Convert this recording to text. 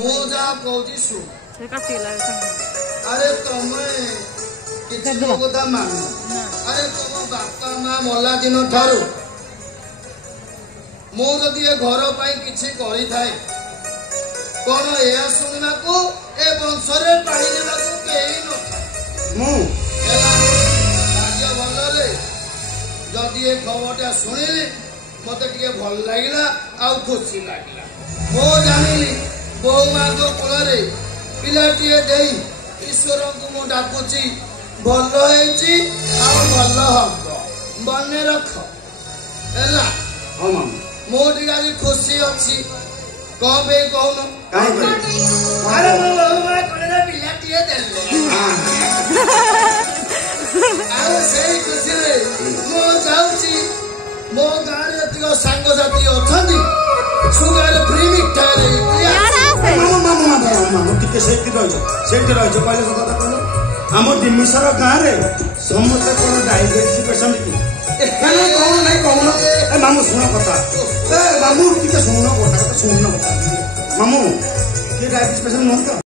मोजा कहूची सुन अरे तमे किसी कथा मान अरे तुम बापा माँ मला दिन ठारू मु जदि ए घर पाई किछि करि थाए कोन एया सुनना को ए वंशरे पानी देला को केही न मु राज्य भलरे जदि ए खबरटा सुनिली मते टिके भल लागिला आ खुशी लागिला मो जानिली बो माँ को कोलरे पिलाटिए देई ईश्वर को मु डाकुची भल हेची आ भल हबो बने रख एला हां मां मोटी गाली खुशी अच्छी कौन बे कौन काहे अरे मो मां कोले पिलाटिए देले आओ सेही खुशी रे मो जाउची मो गारे तियो संग साथी अछंदी सुगार फ्री मिठा रे मामा टिके सेठी रहजो पहिले कथा कहलो हमर दिमिसर गां रे समस्त कोन डायबिटीज पेशेंट की नहीं कहून ए मामू सुन कथा ए मामू टिके सुन कथा मामू के डायबिटीज पेशेंट न